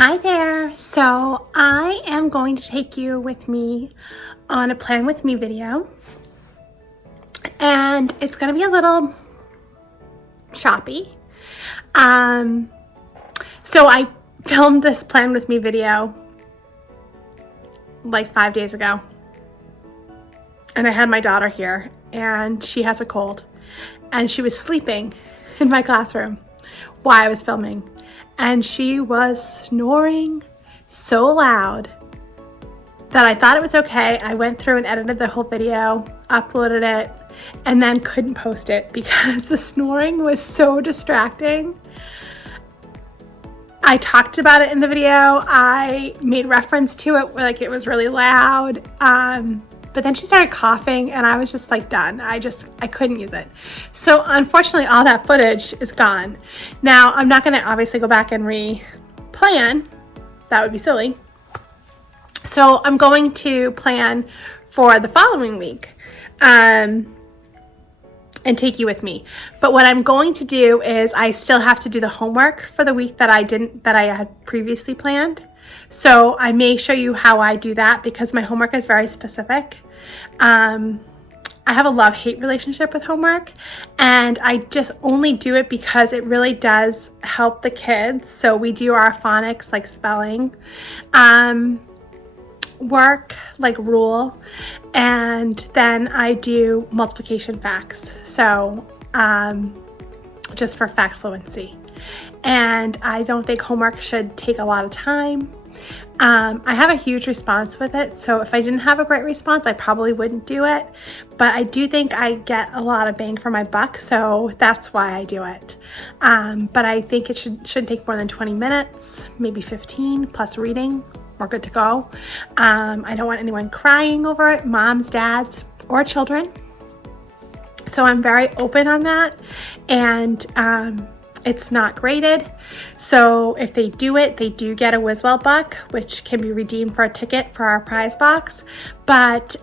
Hi there. So I am going to take you with me on a plan with me video, and it's going to be a little choppy. So I filmed this plan with me video like 5 days ago, and I had my daughter here, and she has a cold, and she was sleeping in my classroom while I was filming, and she was snoring so loud that I thought it was okay. I went through and edited the whole video, uploaded it, and then couldn't post it because the snoring was so distracting. I talked about it in the video. I made reference to it, like it was really loud. But then she started coughing and I was just like done. I couldn't use it. So unfortunately, all that footage is gone. Now, I'm not gonna obviously go back and re-plan. That would be silly. So I'm going to plan for the following week and take you with me. But what I'm going to do is I still have to do the homework for the week that I had previously planned. So I may show you how I do that because my homework is very specific. I have a love-hate relationship with homework, and I just only do it because it really does help the kids. So we do our phonics, like spelling, work, like rule, and then I do multiplication facts. So just for fact fluency. And I don't think homework should take a lot of time. I have a huge response with it, so if I didn't have a great response, I probably wouldn't do it. But I do think I get a lot of bang for my buck, so that's why I do it. But I think it shouldn't take more than 20 minutes, maybe 15, plus reading. We're good to go. I don't want anyone crying over it, moms, dads, or children. So I'm very open on that. And it's not graded. So if they do it, they do get a Wiswell buck, which can be redeemed for a ticket for our prize box. But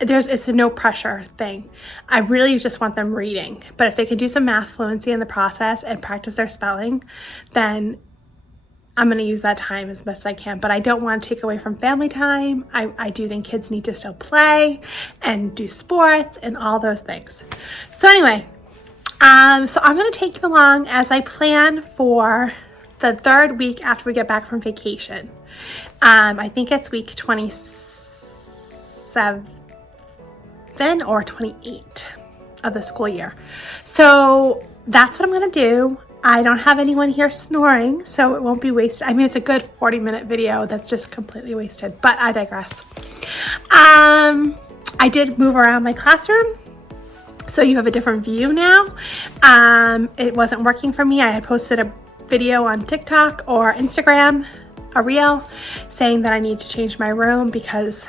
it's a no pressure thing. I really just want them reading. But if they can do some math fluency in the process and practice their spelling, then I'm going to use that time as best I can, but I don't want to take away from family time. I do think kids need to still play and do sports and all those things. So anyway, so I'm going to take you along as I plan for the third week after we get back from vacation. I think it's week 27 or 28 of the school year. So that's what I'm going to do. I don't have anyone here snoring, so it won't be wasted. I mean, it's a good 40-minute video that's just completely wasted, but I digress. I did move around my classroom, so you have a different view now. It wasn't working for me. I had posted a video on TikTok or Instagram, a reel, saying that I need to change my room because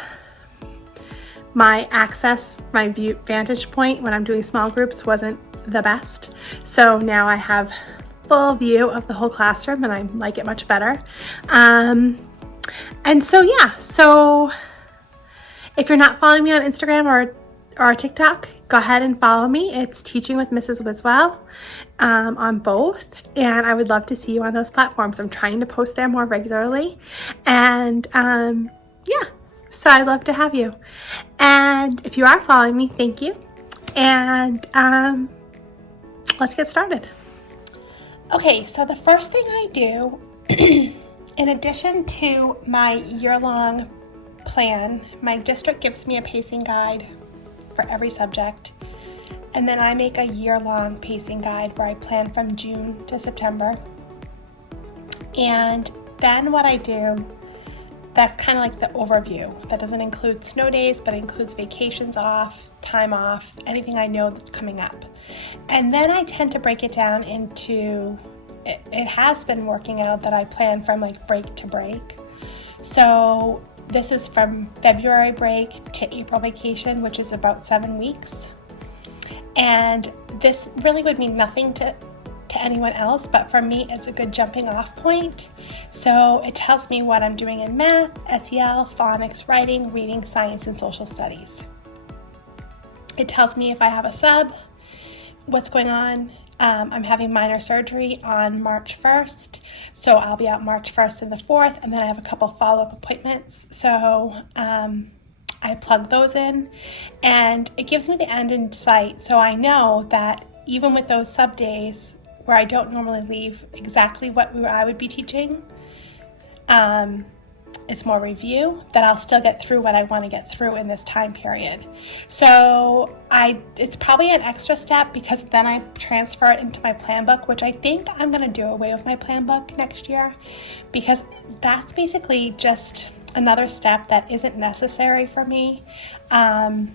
my access, my vantage point when I'm doing small groups wasn't the best. So now I have full view of the whole classroom and I like it much better. And so yeah, so if you're not following me on Instagram or TikTok, go ahead and follow me. It's Teaching with Mrs. Wiswell on both, and I would love to see you on those platforms. I'm trying to post there more regularly, and yeah, so I'd love to have you. And if you are following me, thank you, and let's get started. Okay, so the first thing I do, in addition to my year-long plan, my district gives me a pacing guide for every subject, and then I make a year-long pacing guide where I plan from June to September. And then what I do, that's kind of like the overview. That doesn't include snow days, but it includes vacations off, time off, anything I know that's coming up. And then I tend to break it down into, it has been working out that I plan from like break to break. So this is from February break to April vacation, which is about 7 weeks. And this really would mean nothing to anyone else, but for me, it's a good jumping off point. So it tells me what I'm doing in math, SEL, phonics, writing, reading, science, and social studies. It tells me if I have a sub, what's going on, I'm having minor surgery on March 1st, so I'll be out March 1st and the 4th, and then I have a couple follow-up appointments. So I plug those in, and it gives me the end in sight, so I know that even with those sub days where I don't normally leave exactly what I would be teaching, it's more review, that I'll still get through what I want to get through in this time period. So it's probably an extra step, because then I transfer it into my plan book, which I think I'm going to do away with my plan book next year, because that's basically just another step that isn't necessary for me. I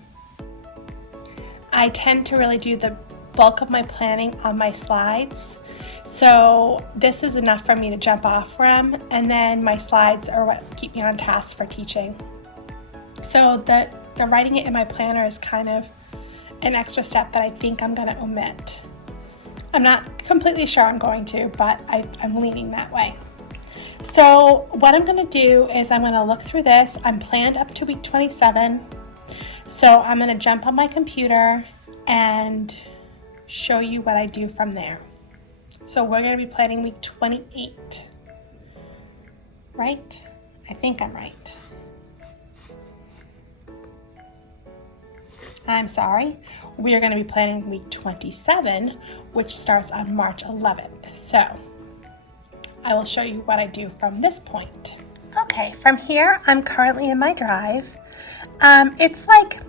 tend to really do the bulk of my planning on my slides. So this is enough for me to jump off from, and then my slides are what keep me on task for teaching. So the writing it in my planner is kind of an extra step that I think I'm going to omit. I'm not completely sure I'm going to, but I'm leaning that way. So what I'm going to do is I'm going to look through this. I'm planned up to week 27. So I'm going to jump on my computer and show you what I do from there. So we're going to be planning week 28, right? I think I'm right. I'm sorry. We are going to be planning week 27, which starts on March 11th. So I will show you what I do from this point. Okay, from here, I'm currently in my drive. It's like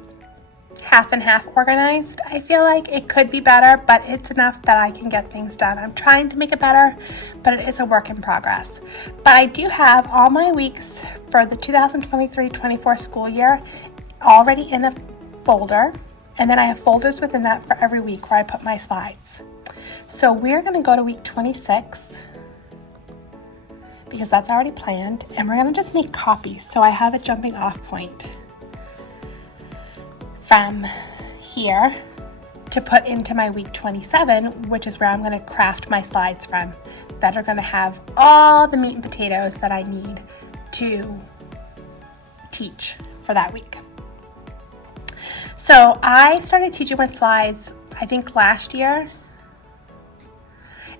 half and half organized. I feel like it could be better, but it's enough that I can get things done. I'm trying to make it better, but it is a work in progress. But I do have all my weeks for the 2023-24 school year already in a folder, and then I have folders within that for every week where I put my slides. So we're going to go to week 26, because that's already planned, and we're going to just make copies so I have a jumping off point from here to put into my week 27, which is where I'm going to craft my slides from, that are going to have all the meat and potatoes that I need to teach for that week. So I started teaching with slides, I think last year,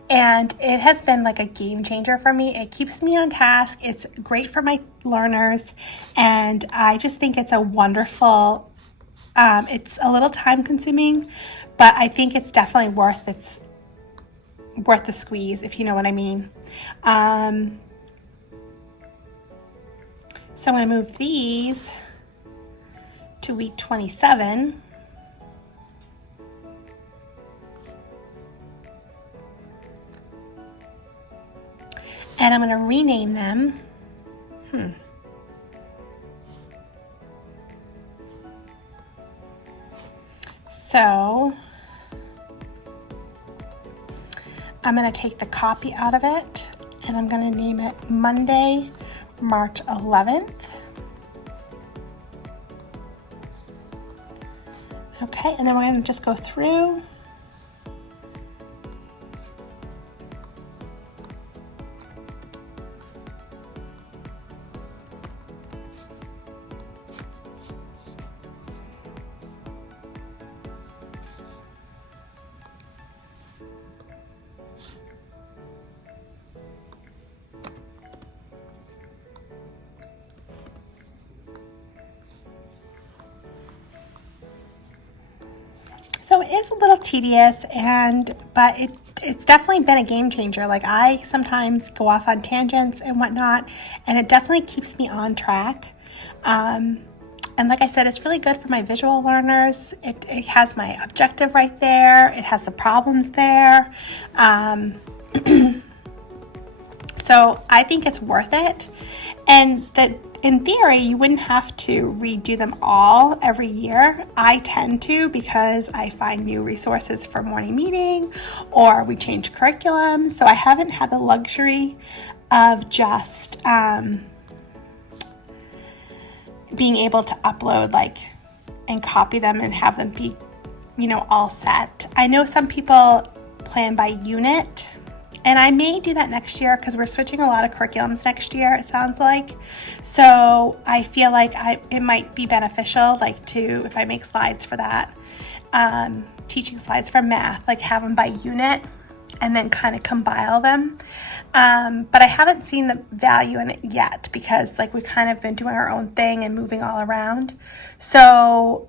and it has been like a game changer for me. It keeps me on task. It's great for my learners, and I just think it's a wonderful, it's a little time consuming, but I think it's definitely worth the squeeze, if you know what I mean. So I'm going to move these to week 27. And I'm going to rename them. So I'm going to take the copy out of it, and I'm going to name it Monday, March 11th. Okay, and then we're going to just go through. So it is a little tedious, but it's definitely been a game changer. Like, I sometimes go off on tangents and whatnot, and it definitely keeps me on track. And like I said, it's really good for my visual learners. It has my objective right there. It has the problems there. So I think it's worth it. And that in theory, you wouldn't have to redo them all every year. I tend to, because I find new resources for morning meeting, or we change curriculum. So I haven't had the luxury of just being able to upload and copy them and have them be, all set. I know some people plan by unit. And I may do that next year because we're switching a lot of curriculums next year, it sounds like. So I feel like it might be beneficial, like if I make slides for that, teaching slides for math, like have them by unit and then kind of compile them. But I haven't seen the value in it yet because like we've kind of been doing our own thing and moving all around. So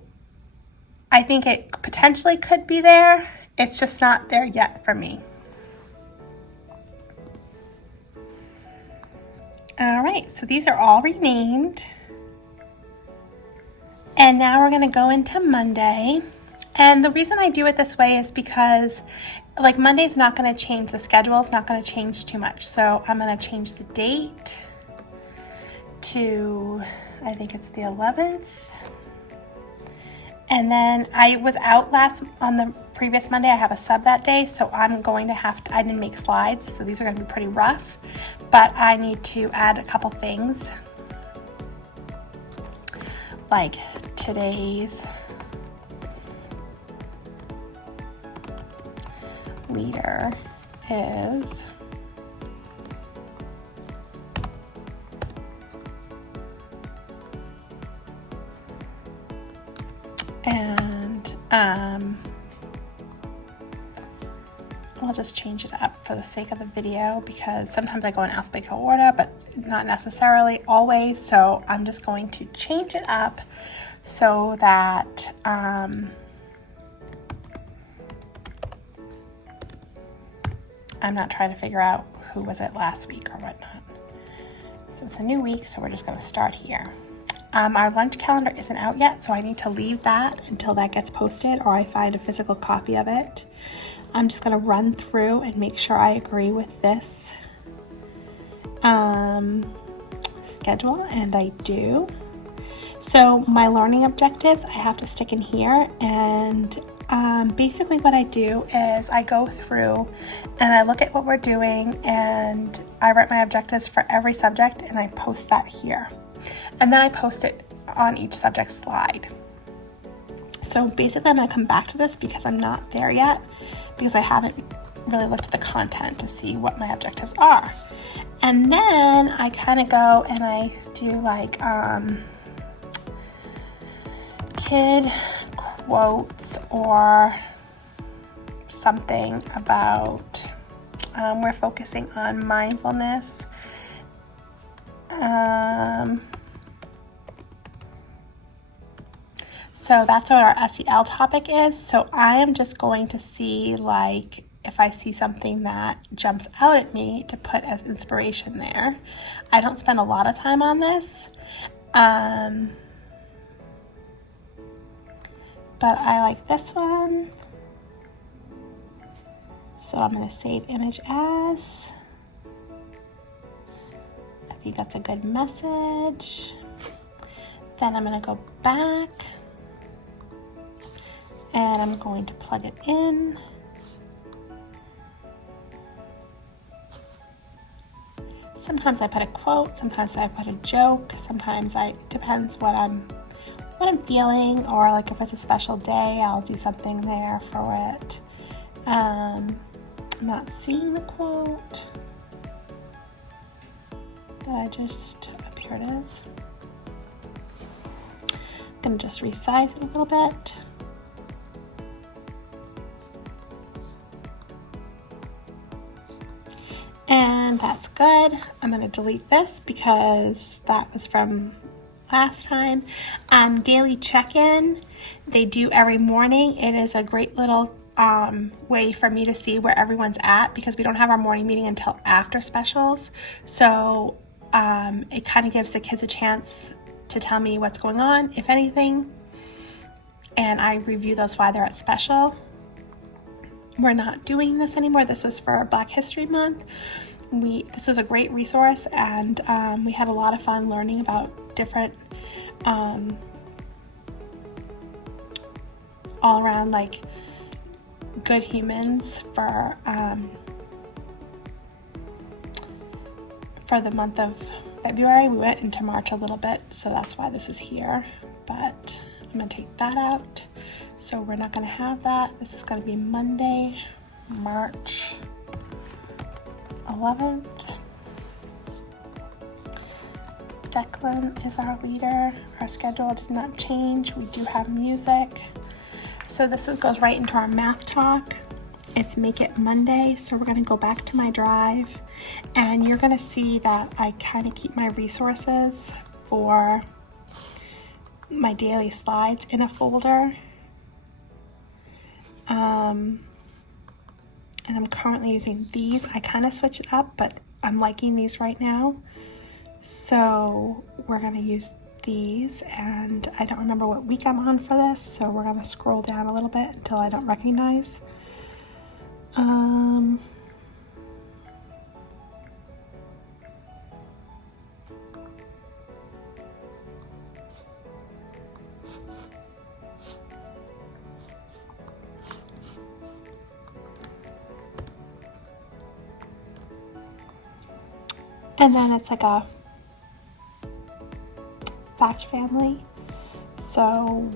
I think it potentially could be there. It's just not there yet for me. All right, so these are all renamed. And now we're gonna go into Monday. And the reason I do it this way is because like Monday's not gonna change, the schedule is not gonna change too much. So I'm gonna change the date to, I think it's the 11th. And then I was out on the previous Monday, I have a sub that day, so I'm going to I didn't make slides, so these are gonna be pretty rough, but I need to add a couple things. Like today's leader is and I'll just change it up for the sake of the video because sometimes I go in alphabetical order, but not necessarily always. So I'm just going to change it up so that I'm not trying to figure out who was it last week or whatnot. So it's a new week, so we're just going to start here. Our lunch calendar isn't out yet, so I need to leave that until that gets posted or I find a physical copy of it. I'm just going to run through and make sure I agree with this schedule, and I do. So my learning objectives I have to stick in here, and basically what I do is I go through and I look at what we're doing and I write my objectives for every subject and I post that here. And then I post it on each subject slide. So basically I'm going to come back to this because I'm not there yet because I haven't really looked at the content to see what my objectives are. And then I kind of go and I do like kid quotes or something about we're focusing on mindfulness. So that's what our SEL topic is. So I am just going to see like if I see something that jumps out at me to put as inspiration there. I don't spend a lot of time on this. But I like this one. So I'm going to save image as. I think that's a good message. Then I'm going to go back and I'm going to plug it in. Sometimes I put a quote, sometimes I put a joke, sometimes it depends what I'm feeling, or like if it's a special day, I'll do something there for it. I'm not seeing the quote. Here it is. I'm gonna just resize it a little bit. And that's good. I'm gonna delete this because that was from last time. Daily check-in, they do every morning. It is a great little way for me to see where everyone's at because we don't have our morning meeting until after specials. So it kind of gives the kids a chance to tell me what's going on, if anything, and I review those while they're at special. We're not doing this anymore. This was for Black History Month. This is a great resource, and we had a lot of fun learning about different all around like good humans for the month of February. We went into March a little bit, so that's why this is here, but I'm gonna take that out. So we're not gonna have that. This is gonna be Monday, March 11th. Declan is our leader. Our schedule did not change. We do have music. So this goes right into our math talk. It's Make It Monday, so we're going to go back to my drive, and you're going to see that I kind of keep my resources for my daily slides in a folder. And I'm currently using these. I kind of switch it up, but I'm liking these right now. So we're going to use these, and I don't remember what week I'm on for this, so we're going to scroll down a little bit until I don't recognize. And then it's like a fact family. So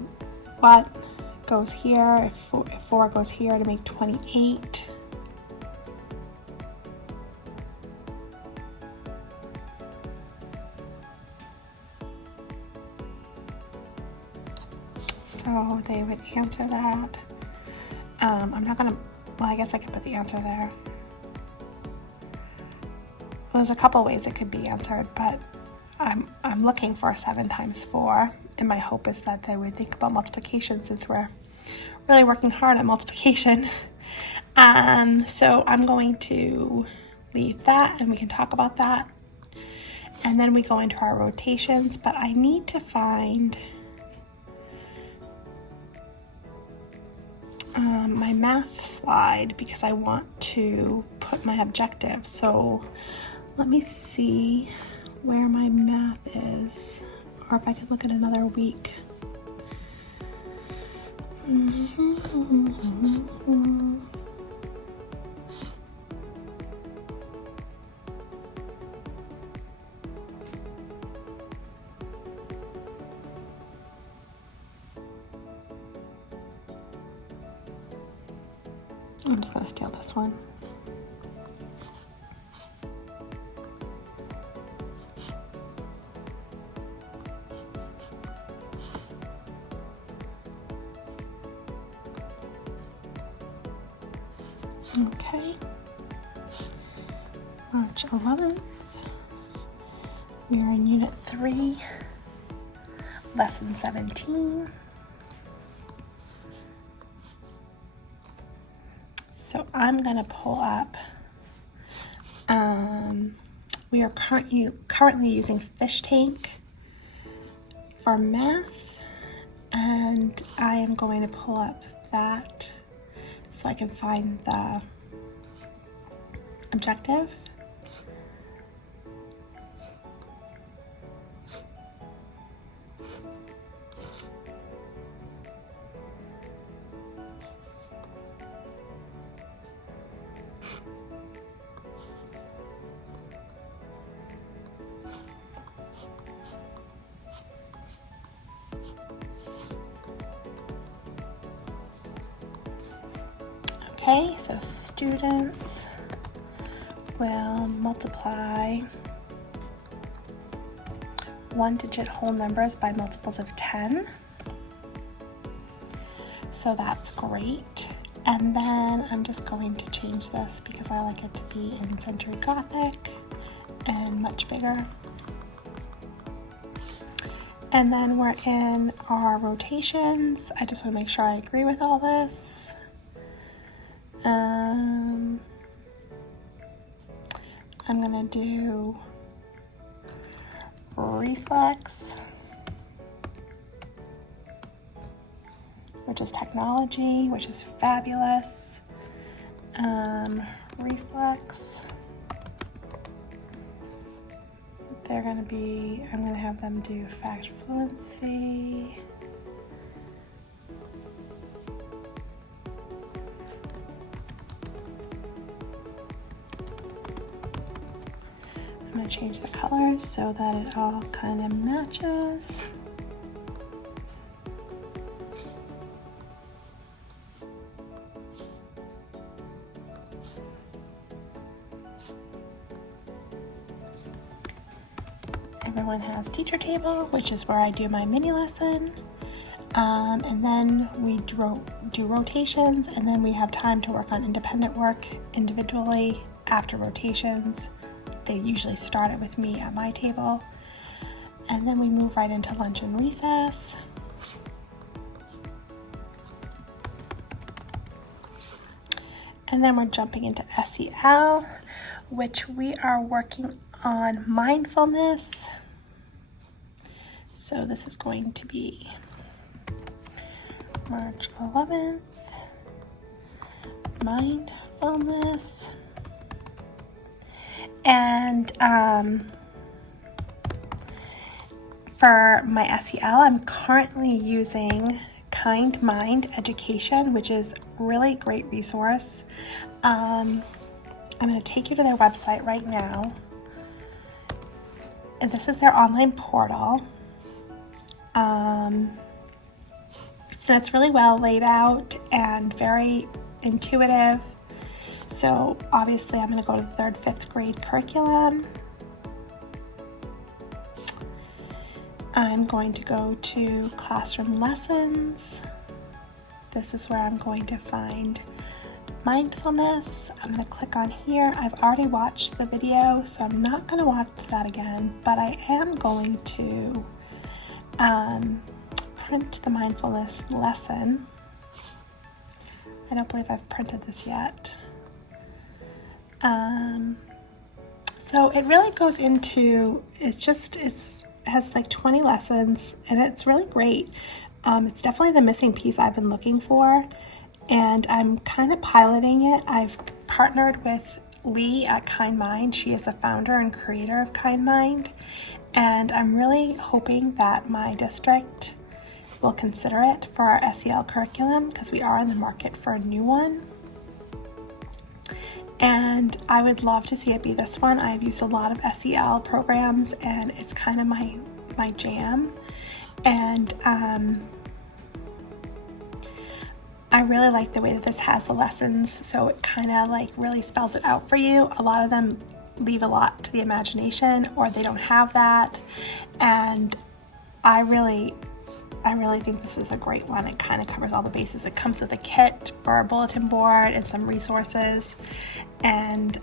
what goes here, if 4 goes here to make 28. So they would answer that. I'm not gonna, well, I guess I could put the answer there. Well, there's a couple ways it could be answered, but I'm looking for 7 times 4, and my hope is that they would think about multiplication, since we're really working hard at multiplication. So I'm going to leave that, and we can talk about that. And then we go into our rotations, but I need to find my math slide because I want to put my objectives. So let me see where my math is, or if I could look at another week. I'm just going to steal this one. Okay. March 11th. We are in Unit 3, Lesson 17. So I'm going to pull up, we are currently using Fish Tank for math, and I am going to pull up that so I can find the objective. Okay, so students will multiply 1-digit whole numbers by multiples of 10. So that's great. And then I'm just going to change this because I like it to be in Century Gothic and much bigger. And then we're in our rotations. I just want to make sure I agree with all this. I'm gonna do reflex, which is technology, which is fabulous. Reflex, they're gonna be, I'm gonna have them do fact fluency. I'm going to change the colors so that it all kind of matches. everyone has teacher table, which is where I do my mini lesson. And then we do rotations, and then we have time to work on independent work individually after rotations. They usually start it with me at my table. And then we move right into lunch and recess. And then we're jumping into SEL, which we are working on mindfulness. So this is going to be March 11th, mindfulness. And for my SEL, I'm currently using Kind Mind Education, which is a really great resource. I'm going to take you to their website right now. And this is their online portal. And it's really well laid out and very intuitive. So obviously I'm going to go to the 3rd, 5th grade curriculum. I'm going to go to classroom lessons. This is where I'm going to find mindfulness. I'm going to click on here. I've already watched the video, so I'm not going to watch that again, but I am going to print the mindfulness lesson. I don't believe I've printed this yet. So it really goes into, it has like 20 lessons, and it's really great. It's definitely the missing piece I've been looking for, and I'm kind of piloting it. I've partnered with Lee at Kind Mind. She is the founder and creator of Kind Mind, and I'm really hoping that my district will consider it for our SEL curriculum, because we are in the market for a new one. And I would love to see it be this one. I've used a lot of SEL programs, and it's kind of my jam. And I really like the way that this has the lessons, so it kind of like really spells it out for you. A lot of them leave a lot to the imagination, or they don't have that. And I really think this is a great one. It kind of covers all the bases. It comes with a kit for a bulletin board and some resources. And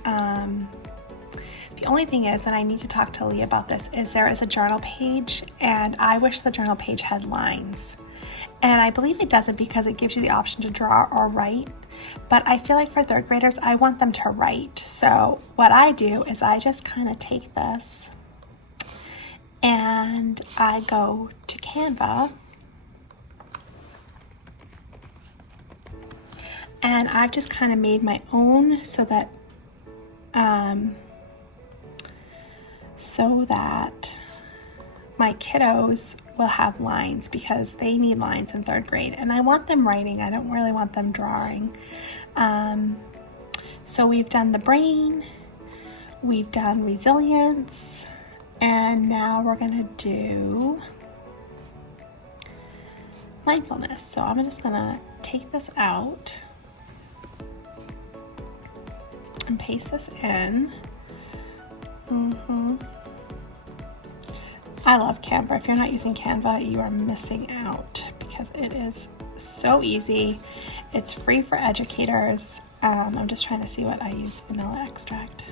the only thing is, and I need to talk to Lee about this, is there is a journal page, and I wish the journal page had lines. And I believe it doesn't, because it gives you the option to draw or write. But I feel like for 3rd graders, I want them to write. So what I do is I just kind of take this and I go to Canva. And I've just kind of made my own so that my kiddos will have lines, because they need lines in 3rd grade. And I want them writing. I don't really want them drawing. So we've done the brain, we've done resilience, and now we're going to do mindfulness. So I'm just going to take this out and paste this in. I love Canva. If you're not using Canva, you are missing out, because it is so easy. It's free for educators. I'm just trying to see what I use. Vanilla extract.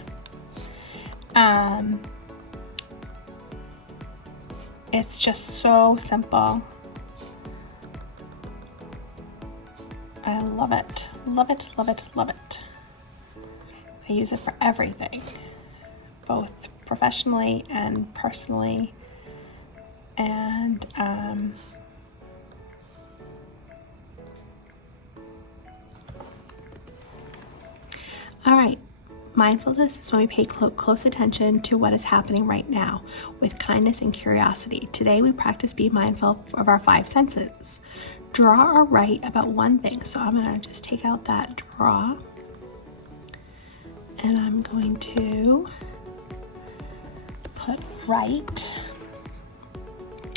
It's just so simple. I love it. Love it, love it, love it. I use it for everything, both professionally and personally. And all right, mindfulness is when we pay close attention to what is happening right now with kindness and curiosity. Today we practice being mindful of our 5 senses. Draw or write about one thing. So I'm going to just take out that draw, and I'm going to put write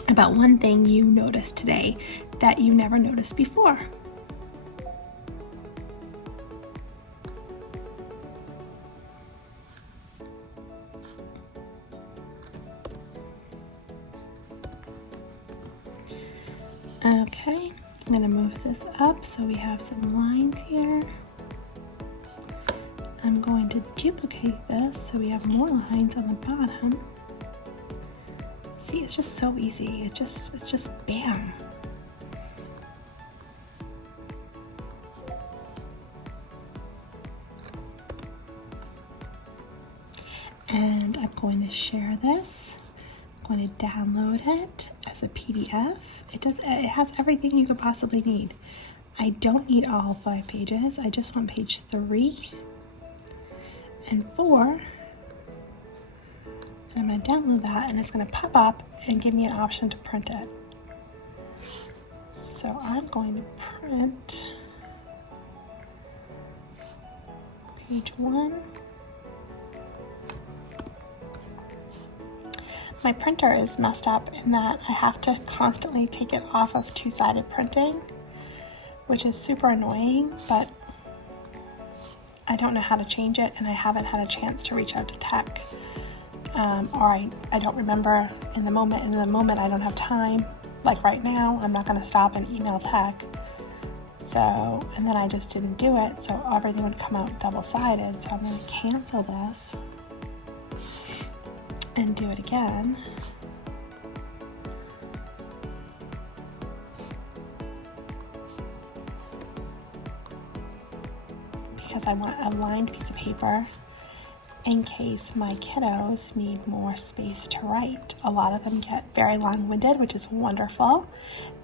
about one thing you noticed today that you never noticed before. move this up so we have some lines here. I'm going to duplicate this so we have more lines on the bottom. See, it's just so easy. It's just bam. And I'm going to share this. I'm going to download it as a PDF. It has everything you could possibly need. I don't need all 5 pages. I just want page 3 and 4. And I'm going to download that, and it's going to pop up and give me an option to print it. So I'm going to print page 1. My printer is messed up in that I have to constantly take it off of two-sided printing, which is super annoying, but I don't know how to change it, and I haven't had a chance to reach out to tech. Or I don't remember in the moment. In the moment, I don't have time. Like right now, I'm not going to stop and email tech. So, and then I just didn't do it, so everything would come out double-sided. So I'm going to cancel this and do it again. Because I want a lined piece of paper in case my kiddos need more space to write. A lot of them get very long-winded, which is wonderful,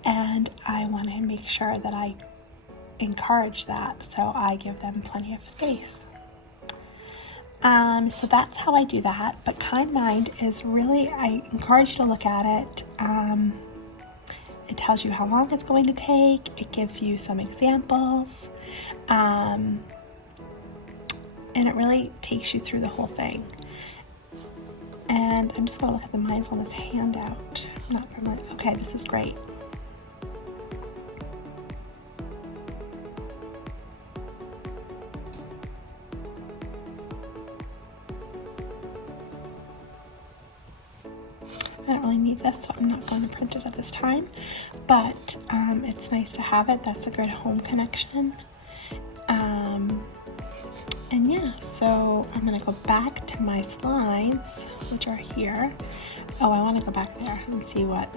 and I want to make sure that I encourage that, so I give them plenty of space. So that's how I do that. But Kind Mind is really, I encourage you to look at it. It tells you how long it's going to take. It gives you some examples. And it really takes you through the whole thing. And I'm just going to look at the mindfulness handout. Okay, this is great. I don't really need this, so I'm not going to print it at this time, but it's nice to have it. That's a good home connection. And yeah, so I'm going to go back to my slides, which are here. Oh, I want to go back there and see what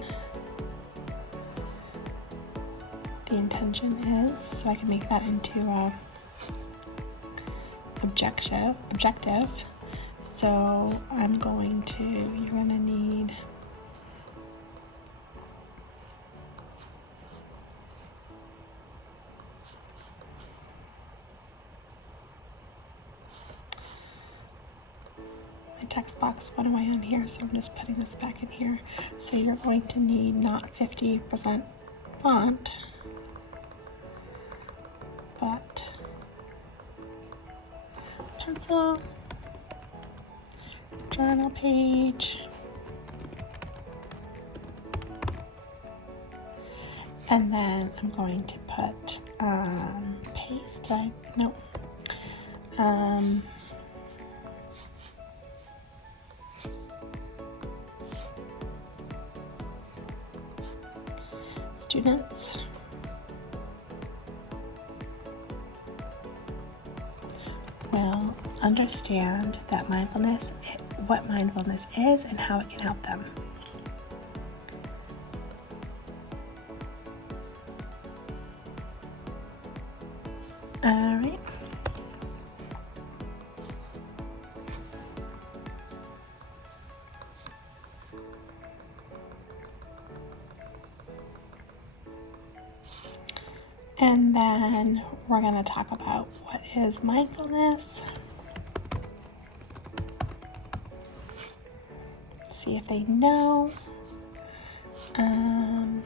the intention is, so I can make that into a objective. So I'm going to, you're going to need text box. What am I on here? So I'm just putting this back in here. So you're going to need not 50% font, but pencil, journal page, and then I'm going to put paste. Students will understand that mindfulness, what mindfulness is and how it can help them. All right. And then we're going to talk about what is mindfulness. See if they know. I'm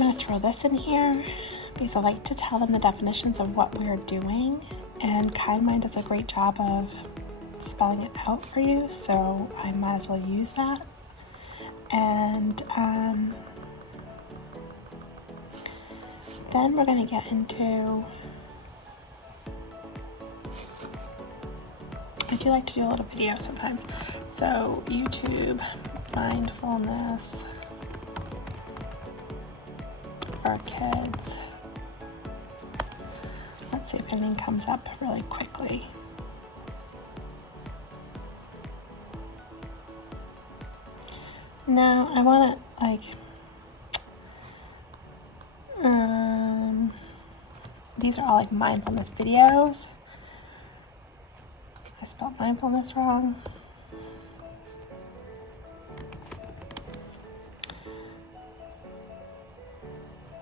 going to throw this in here because I like to tell them the definitions of what we're doing, and Kind Mind does a great job of spelling it out for you, so I might as well use that. And Then we're going to get into, I do like to do a little video sometimes. So YouTube mindfulness for kids. Let's see if anything comes up really quickly. No, I want it like, these are all like mindfulness videos. I spelled mindfulness wrong.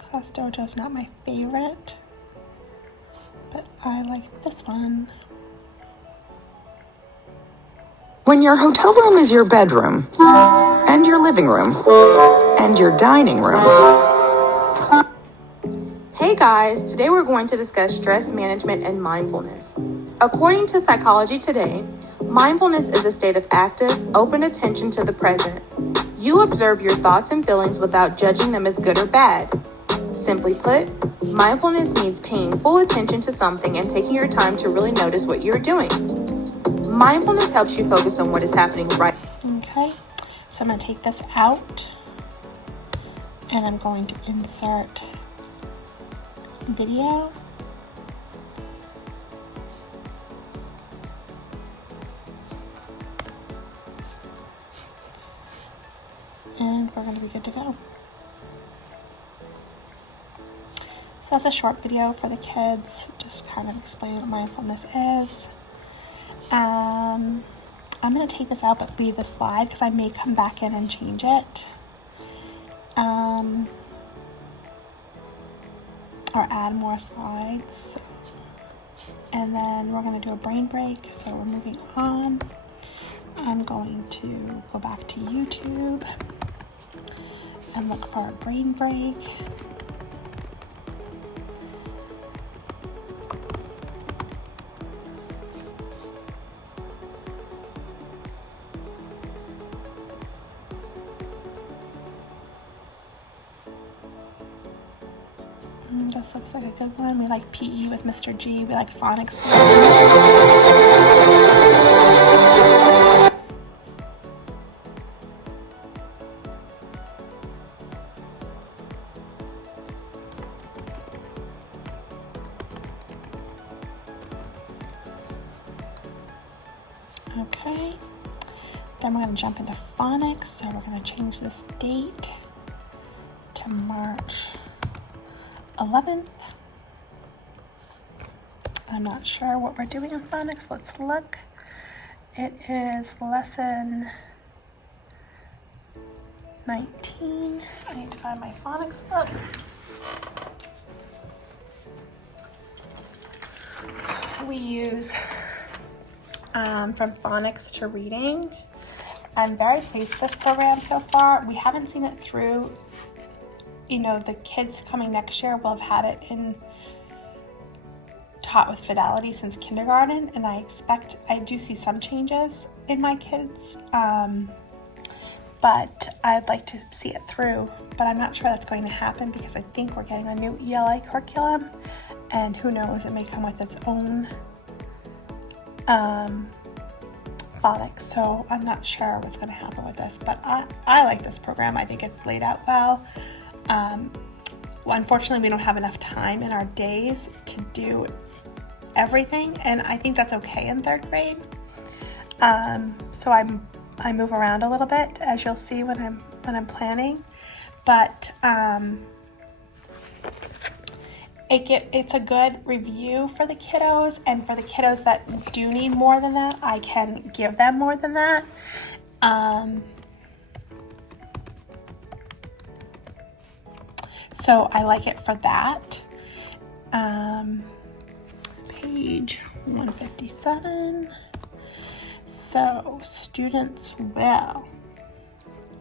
Class Dojo's not my favorite, but I like this one. When your hotel room is your bedroom, and your living room, and your dining room. Hey guys, today we're going to discuss stress management and mindfulness. According to Psychology Today, mindfulness is a state of active, open attention to the present. You observe your thoughts and feelings without judging them as good or bad. Simply put, mindfulness means paying full attention to something and taking your time to really notice what you're doing. Mindfulness helps you focus on what is happening right. Okay, so I'm going to take this out and I'm going to insert video. And we're going to be good to go. So that's a short video for the kids, just kind of explaining what mindfulness is. I'm going to take this out but leave the slide because I may come back in and change it. Or add more slides. And then we're going to do a brain break, so we're moving on. I'm going to go back to YouTube and look for a brain break. This looks like a good one. We like PE with Mr. G. We like phonics. Okay. Then we're going to jump into phonics. So we're going to change this date to March 11th. I'm not sure what we're doing in phonics. Let's look. It is lesson 19. I need to find my phonics book. We use from phonics to reading. I'm very pleased with this program so far. We haven't seen it through. You know, the kids coming next year will have had it in taught with fidelity since kindergarten, and I do see some changes in my kids, but I'd like to see it through, but I'm not sure that's going to happen because I think we're getting a new ELA curriculum, and who knows, it may come with its own phonics, so I'm not sure what's going to happen with this, but I like this program. I think it's laid out well. Unfortunately, we don't have enough time in our days to do everything, and I think that's okay in third grade. So I move around a little bit, as you'll see when I'm planning, but it's a good review for the kiddos, and for the kiddos that do need more than that, I can give them more than that. So I like it for that. Page 157. So students will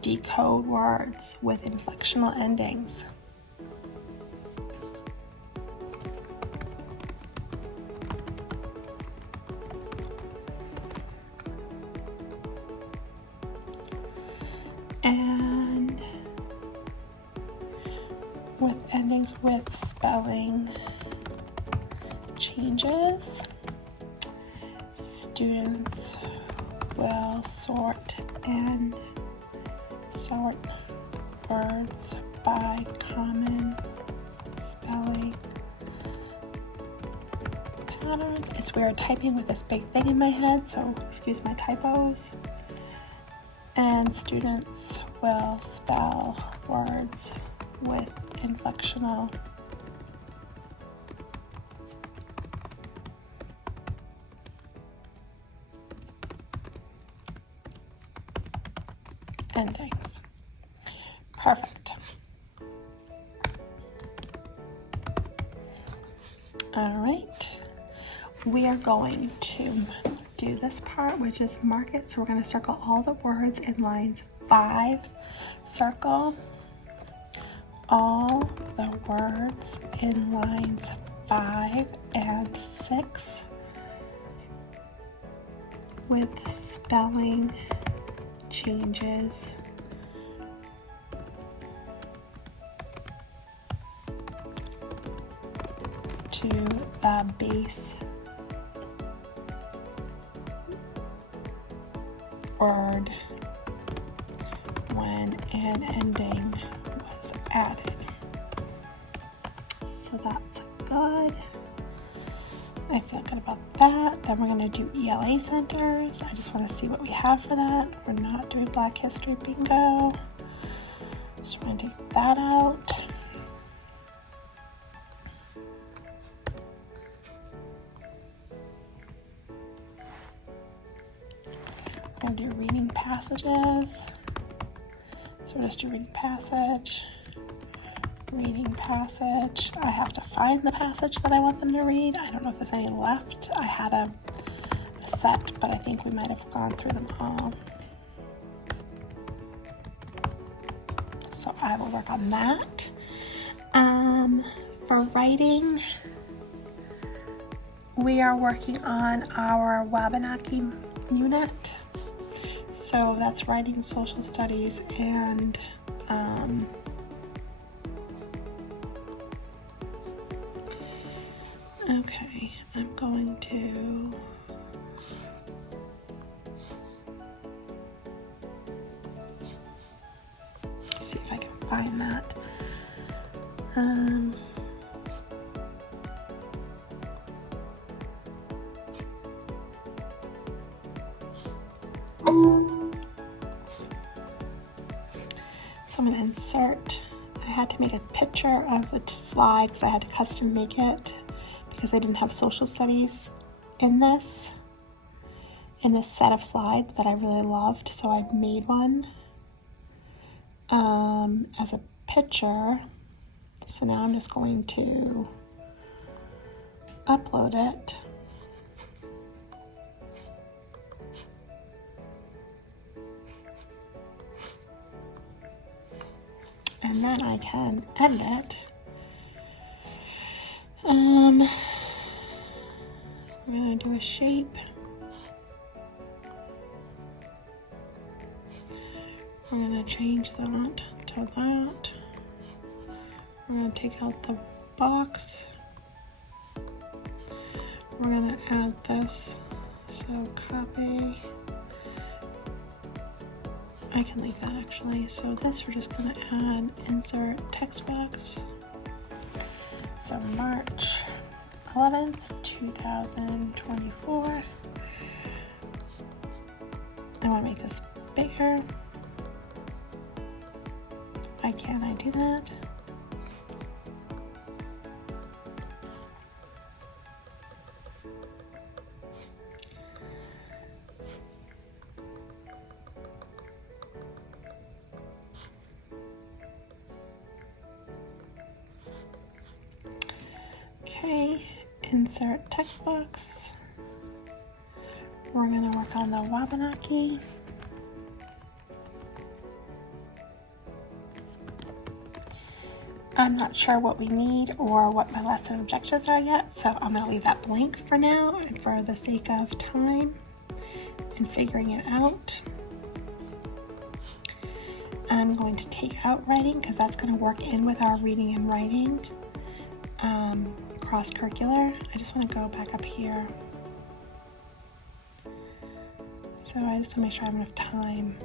decode words with inflectional endings. And with endings with spelling changes. Students will sort words by common spelling patterns. It's weird typing with this big thing in my head, so excuse my typos. And students will spell words with inflectional endings. Perfect. All right, we are going to do this part, which is mark it. So we're going to circle all the words in lines 5. Circle all the words in lines 5 and 6 with spelling changes to the base word when an ending was added. So that's good. I feel good about that. Then we're going to do ELA centers. I just want to see what we have for that. We're not doing Black History Bingo. Just want to take that out. We're going to do reading passages. So we'll just do reading passage. Reading passage. I have to find the passage that I want them to read. I don't know if there's any left. I had a set, but I think we might have gone through them all. So I will work on that. For writing, we are working on our Wabanaki unit. So that's writing, social studies, and okay, I'm going to see if I can find that. So I'm going to insert. I had to make a picture of the slide because I had to custom make it because they didn't have social studies in this set of slides that I really loved. So I made one as a picture. So now I'm just going to upload it. And then I can edit it. I'm gonna do a shape. We're gonna change that to that. We're gonna take out the box. We're gonna add this. So copy. I can leave that actually. So this we're just gonna add insert text box. So March 11th, 2024. I wanna make this bigger. Why can't I do that? Okay, insert text box. We're gonna work on the Wabanaki. I'm not sure what we need or what my lesson objectives are yet, so I'm gonna leave that blank for now and for the sake of time and figuring it out. I'm going to take out writing because that's going to work in with our reading and writing cross-curricular. I just want to go back up here. So I just want to make sure I have enough time.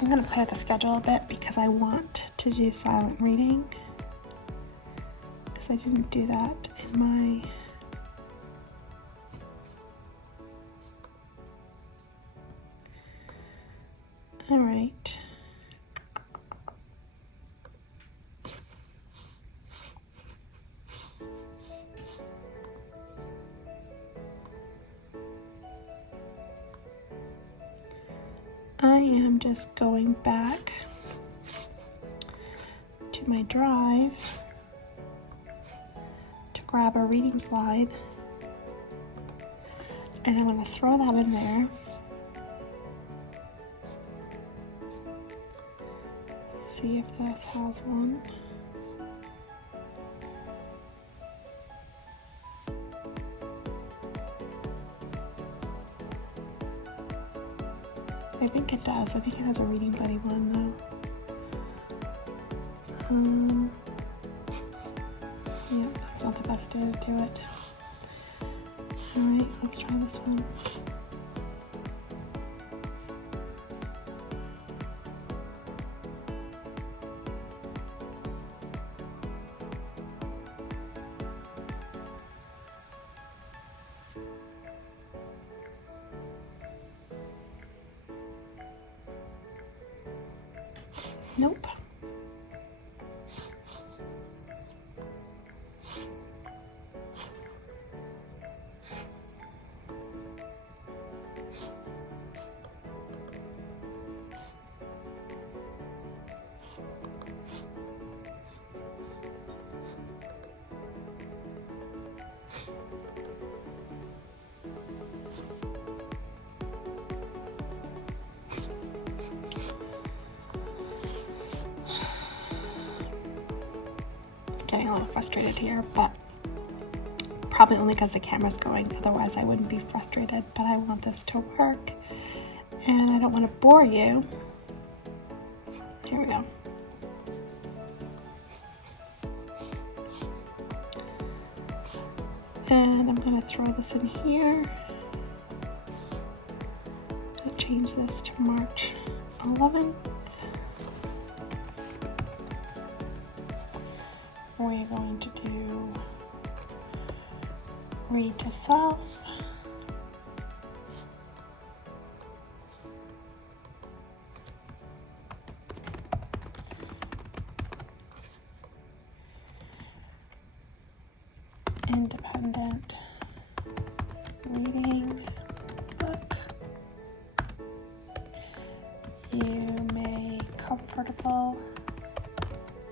I'm going to play with the schedule a bit because I want to do silent reading, because I didn't do that in my all right. I am just going back to my drive to grab a reading slide, and I'm going to throw that in there. See if this has one. I think it does. I think it has a reading buddy one though. Yeah, that's not the best day to do it. Alright, let's try this one. Nope. Getting a little frustrated here, but probably only because the camera's going. Otherwise I wouldn't be frustrated, but I want this to work and I don't want to bore you. Here we go. And I'm going to throw this in here. I'll change this to March 11th. We're going to do read to self. Independent reading book. You may comfortable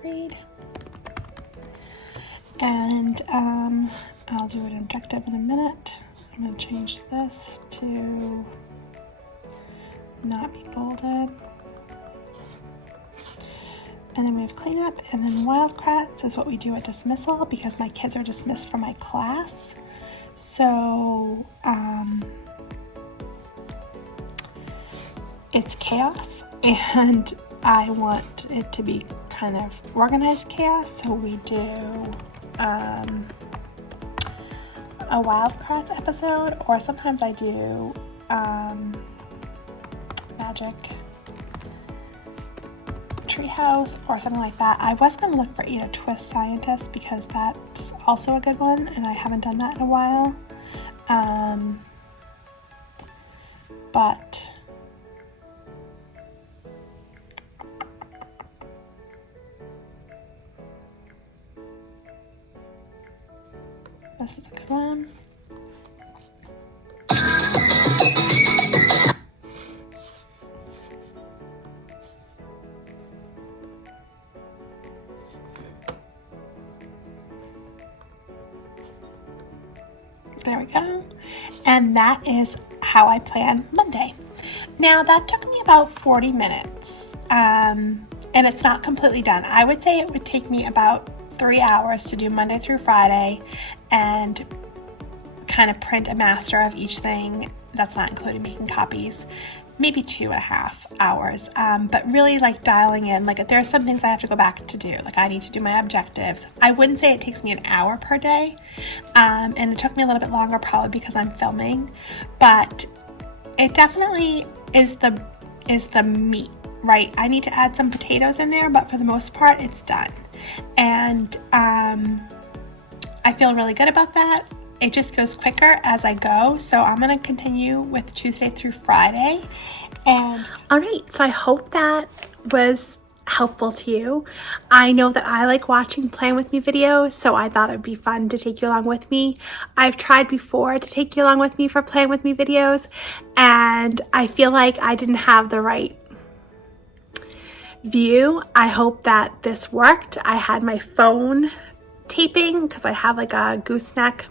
read. And I'll do an objective in a minute. I'm going to change this to not be bolded. And then we have cleanup, and then wildcats is what we do at dismissal because my kids are dismissed from my class. So it's chaos, and I want it to be kind of organized chaos. So we do a wildcats episode, or sometimes I do magic treehouse or something like that. I was going to look for Ada Twist Scientist because that's also a good one, and I haven't done that in a while. But this is a good one. There we go. And that is how I plan Monday. Now that took me about 40 minutes, and it's not completely done. I would say it would take me about 3 hours to do Monday through Friday and kind of print a master of each thing. That's not including making copies. Maybe 2.5 hours, but really like dialing in, like there are some things I have to go back to do. Like I need to do my objectives. I wouldn't say it takes me an hour per day, and it took me a little bit longer probably because I'm filming, but it definitely is the meat, right? I need to add some potatoes in there, but for the most part it's done. And I feel really good about that. It just goes quicker as I go. So I'm going to continue with Tuesday through Friday. And all right, so I hope that was helpful to you. I know that I like watching Plan With Me videos, so I thought it'd be fun to take you along with me. I've tried before to take you along with me for Plan With Me videos, and I feel like I didn't have the right view. I hope that this worked. I had my phone taping because I have like a gooseneck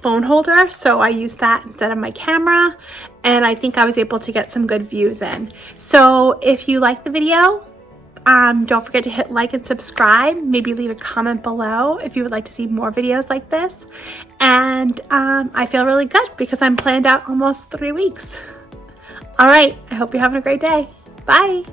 phone holder, so I used that instead of my camera, and I think I was able to get some good views in. So if you like the video, don't forget to hit like and subscribe. Maybe leave a comment below if you would like to see more videos like this. And I feel really good because I'm planned out almost 3 weeks. All right, I hope you're having a great day. Bye.